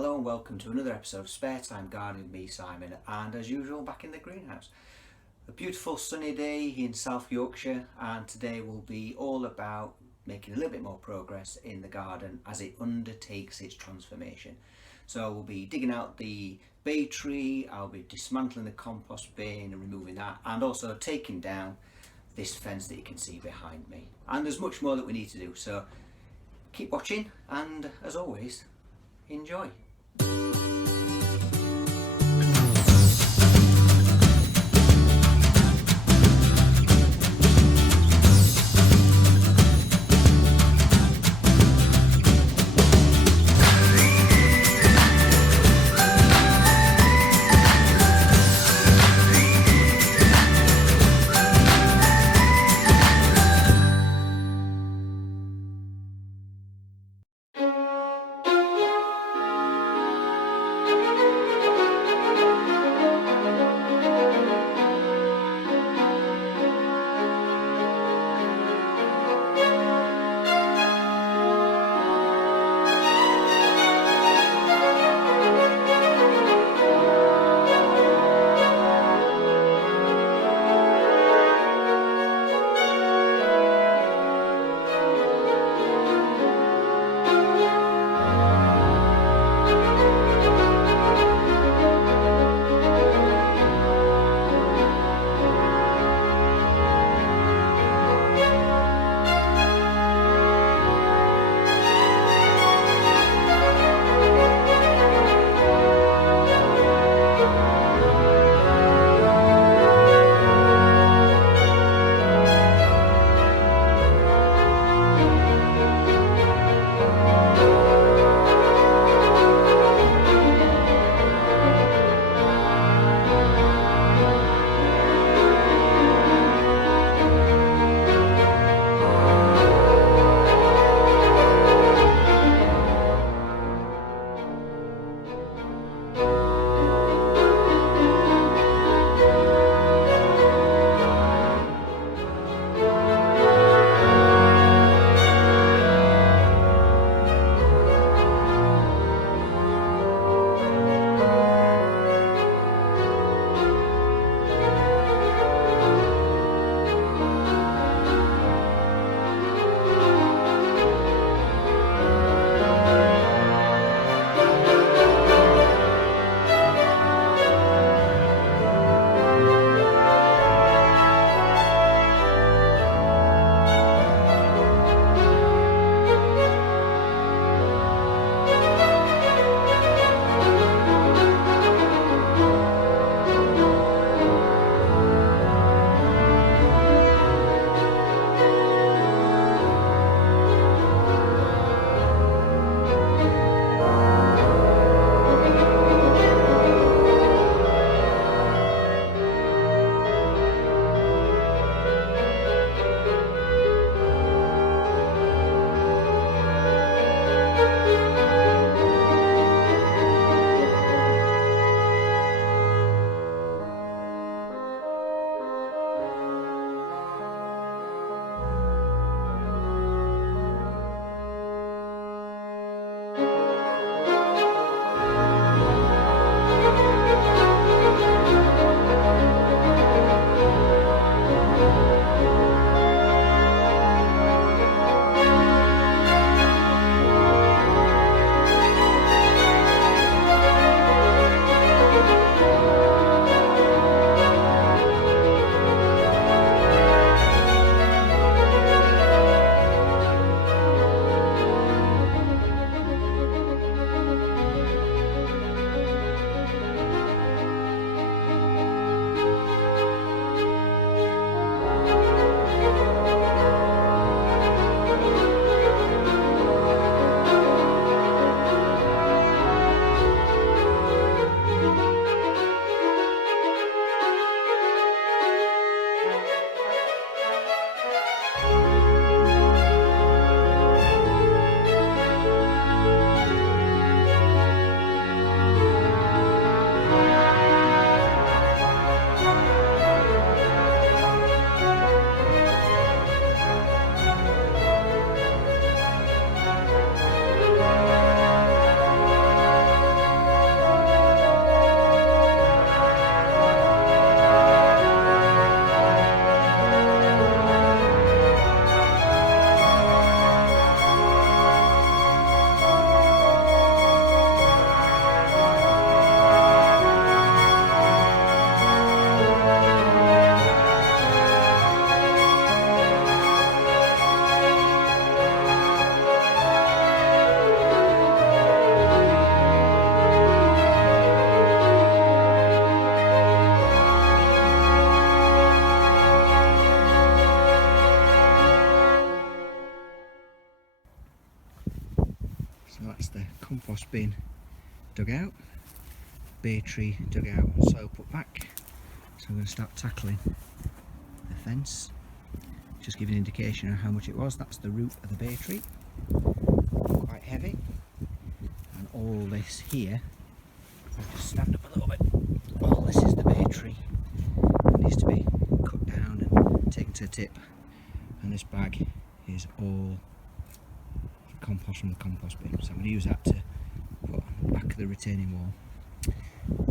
Hello and welcome to another episode of Spare Time Gardening with me, Simon, and as usual back in the greenhouse. A beautiful sunny day in South Yorkshire, and today will be all about making a little bit more progress in the garden as it undertakes its transformation. So we'll be digging out the bay tree, I'll be dismantling the compost bin and removing that, and also taking down this fence that you can see behind me. And there's much more that we need to do, so keep watching and as always, enjoy. compost bin dug out, bay tree dug out and soil put back. So I'm going to start tackling the fence. Just give you an indication of how much it was. That's the root of the bay tree, quite heavy, and all this here, I'll just stand up a little bit, all this is the bay tree. It needs to be cut down and taken to the tip, and this bag is all compost from the compost bin, so I'm going to use that to put on the back of the retaining wall.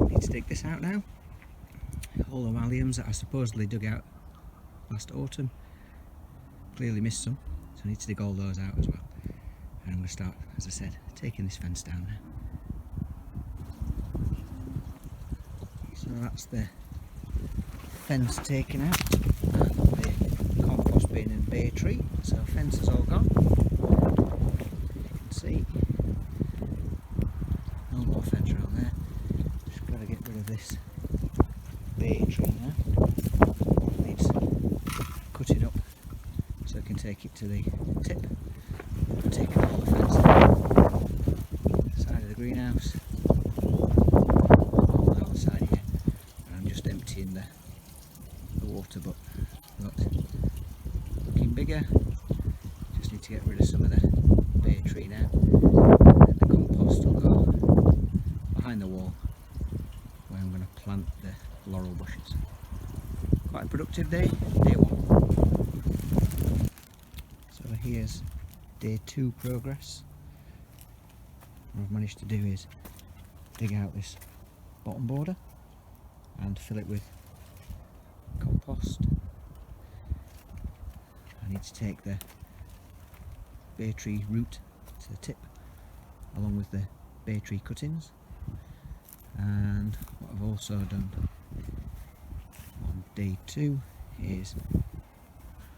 I need to dig this out now. All the alliums that I supposedly dug out last autumn, clearly missed some, so I need to dig all those out as well. And I'm going to start, as I said, taking this fence down now. So that's the fence taken out, the compost bin and bay tree, so fence is all gone. You can see no more fence around there. Just got to get rid of this bay tree now. It needs cutting up so I can take it to the tip. I've taken all the fence out, side of the greenhouse, on the other side here, and I'm just emptying the water butt. Looking bigger. Just need to get rid of some of the bay tree now, and the compost will go behind the wall where I'm going to plant the laurel bushes. Quite a productive day, day one. So here's day 2 progress. What I've managed to do is dig out this bottom border and fill it with compost. I need to take the bay tree root to the tip along with the bay tree cuttings, and what I've also done on day 2 is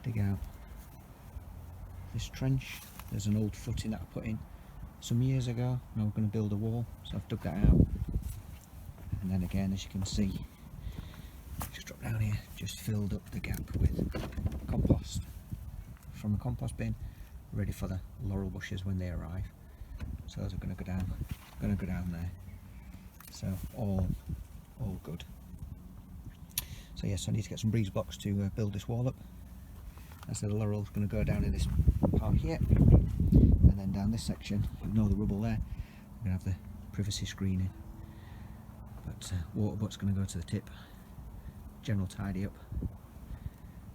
dig out this trench. There's an old footing that I put in some years ago. Now we're going to build a wall, so I've dug that out, and then again, as you can see, just drop down here, just filled up the gap with compost from the compost bin, ready for the laurel bushes when they arrive. So those are going to go down there. So all good. So yes, I need to get some breeze blocks to build this wall up. As the laurel is going to go down in this part here, and then down this section, ignore the rubble there, I'm going to have the privacy screening. But water butt's going to go to the tip, general tidy up,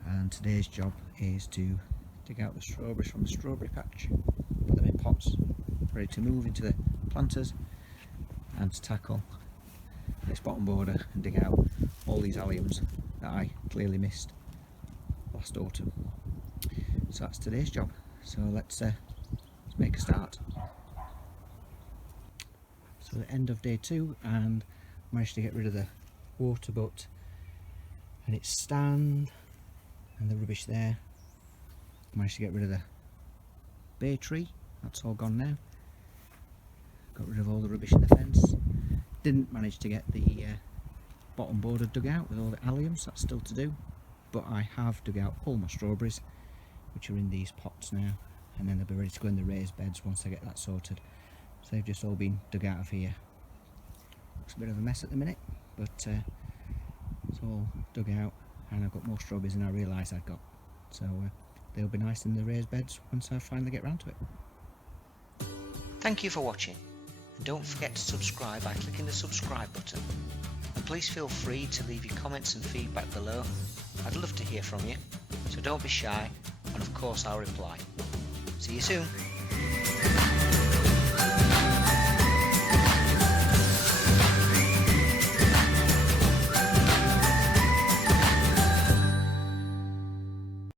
and today's job is to dig out the strawberries from the strawberry patch, put them in pots, ready to move into the planters, and to tackle this bottom border and dig out all these alliums that I clearly missed last autumn. So that's today's job. So let's make a start. So the end of day 2, and managed to get rid of the water butt and its stand and the rubbish there. Managed to get rid of the bay tree, that's all gone now. Got rid of all the rubbish in the fence. Didn't manage to get the bottom border dug out with all the alliums, that's still to do, but I have dug out all my strawberries, which are in these pots now, and then they'll be ready to go in the raised beds once I get that sorted. So they've just all been dug out of here. Looks a bit of a mess at the minute, but it's all dug out, and I've got more strawberries than I realised I'd got. So they'll be nice in the raised beds once I finally get round to it. Thank you for watching, and don't forget to subscribe by clicking the subscribe button. And please feel free to leave your comments and feedback below. I'd love to hear from you, so don't be shy, and of course I'll reply. See you soon.